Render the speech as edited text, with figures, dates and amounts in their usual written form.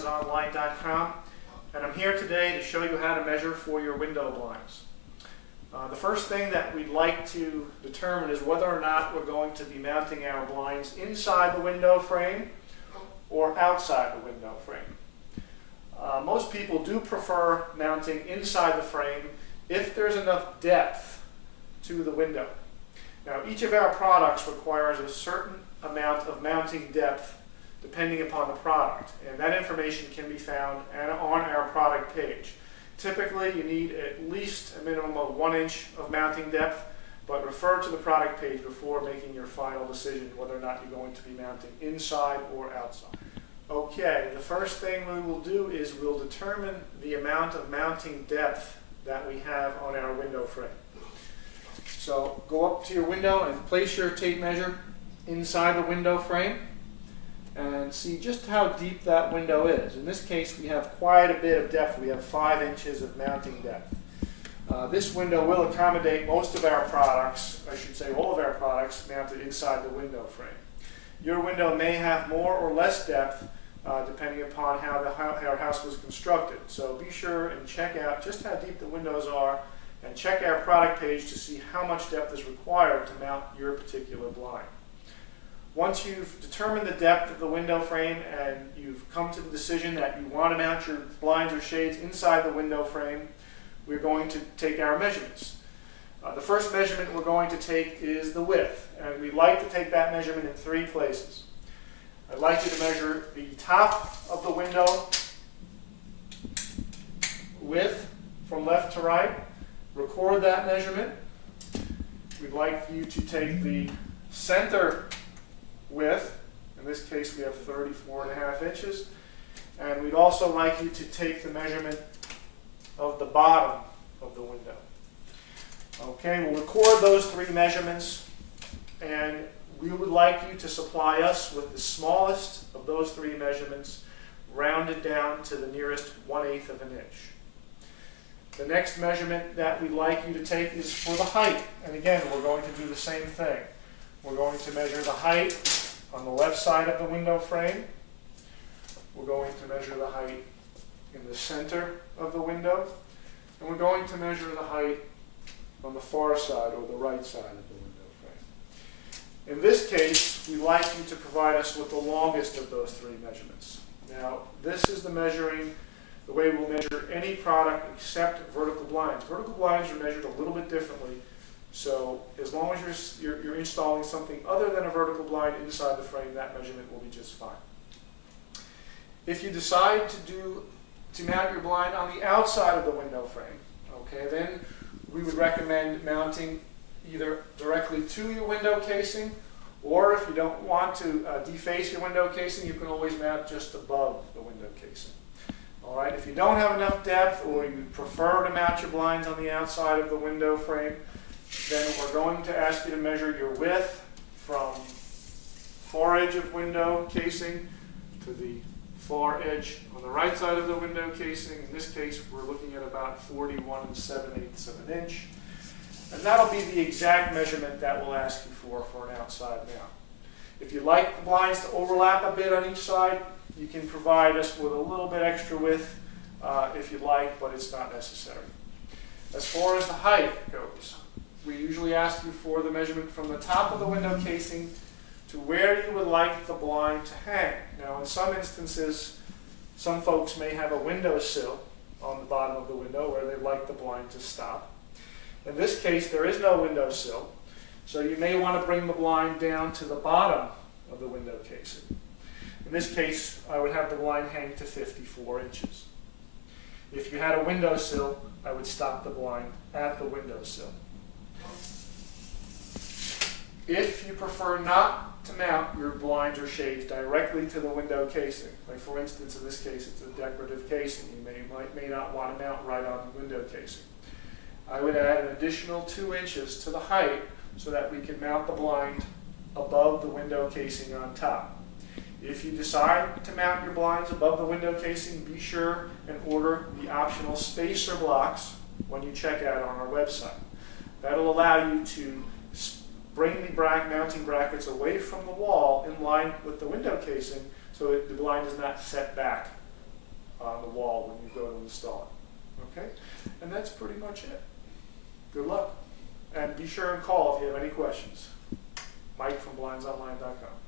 blindsonline.com, and I'm here today to show you how to measure for your window blinds. The first thing that we'd like to determine is whether or not we're going to be mounting our blinds inside the window frame or outside the window frame. Most people do prefer mounting inside the frame if there's enough depth to the window. Now, each of our products requires a certain amount of mounting depth depending upon the product, and that information can be found on our product page. Typically, you need at least a minimum of 1 inch of mounting depth, but refer to the product page before making your final decision whether or not you're going to be mounting inside or outside. Okay, the first thing we will do is we'll determine the amount of mounting depth that we have on our window frame. So go up to your window and place your tape measure inside the window frame and see just how deep that window is. In this case, we have quite a bit of depth. We have 5 inches of mounting depth. This window will accommodate most of our products, I should say all of our products, mounted inside the window frame. Your window may have more or less depth depending upon how our house was constructed. So be sure and check out just how deep the windows are and check our product page to see how much depth is required to mount your particular blind. Once you've determined the depth of the window frame and you've come to the decision that you want to mount your blinds or shades inside the window frame, we're going to take our measurements. The first measurement we're going to take is the width, and we like to take that measurement in 3 places. I'd like you to measure the top of the window width from left to right. Record that measurement. We'd like you to take the center width, in this case we have 34.5 inches, and we'd also like you to take the measurement of the bottom of the window. Okay, we'll record those 3 measurements, and we would like you to supply us with the smallest of those 3 measurements, rounded down to the nearest 1/8 of an inch. The next measurement that we'd like you to take is for the height, and again we're going to do the same thing. We're going to measure the height on the left side of the window frame. We're going to measure the height in the center of the window, and we're going to measure the height on the far side or the right side of the window frame. In this case, we like you to provide us with the longest of those 3 measurements. Now, this is the way we'll measure any product except vertical blinds. Vertical blinds are measured a little bit differently, so as long as you're installing something other than a vertical blind inside the frame, that measurement will be just fine. If you decide to mount your blind on the outside of the window frame, okay, then we would recommend mounting either directly to your window casing, or if you don't want to deface your window casing, you can always mount just above the window casing. All right, if you don't have enough depth or you prefer to mount your blinds on the outside of the window frame, then we're going to ask you to measure your width from far edge of window casing to the far edge on the right side of the window casing. In this case, we're looking at about 41 7/8 of an inch. And that'll be the exact measurement that we'll ask you for an outside mount. If you'd like the blinds to overlap a bit on each side, you can provide us with a little bit extra width if you'd like, but it's not necessary. As far as the height goes, we usually ask you for the measurement from the top of the window casing to where you would like the blind to hang. Now, in some instances, some folks may have a windowsill on the bottom of the window where they'd like the blind to stop. In this case, there is no windowsill, so you may want to bring the blind down to the bottom of the window casing. In this case, I would have the blind hang to 54 inches. If you had a windowsill, I would stop the blind at the windowsill. If you prefer not to mount your blinds or shades directly to the window casing, like for instance in this case it's a decorative casing, you may not want to mount right on the window casing, I would add an additional 2 inches to the height so that we can mount the blind above the window casing on top. If you decide to mount your blinds above the window casing, be sure and order the optional spacer blocks when you check out on our website. That'll allow you to bring the mounting brackets away from the wall in line with the window casing so that the blind is not set back on the wall when you go to install it. Okay? And that's pretty much it. Good luck. And be sure and call if you have any questions. Mike from blindsonline.com.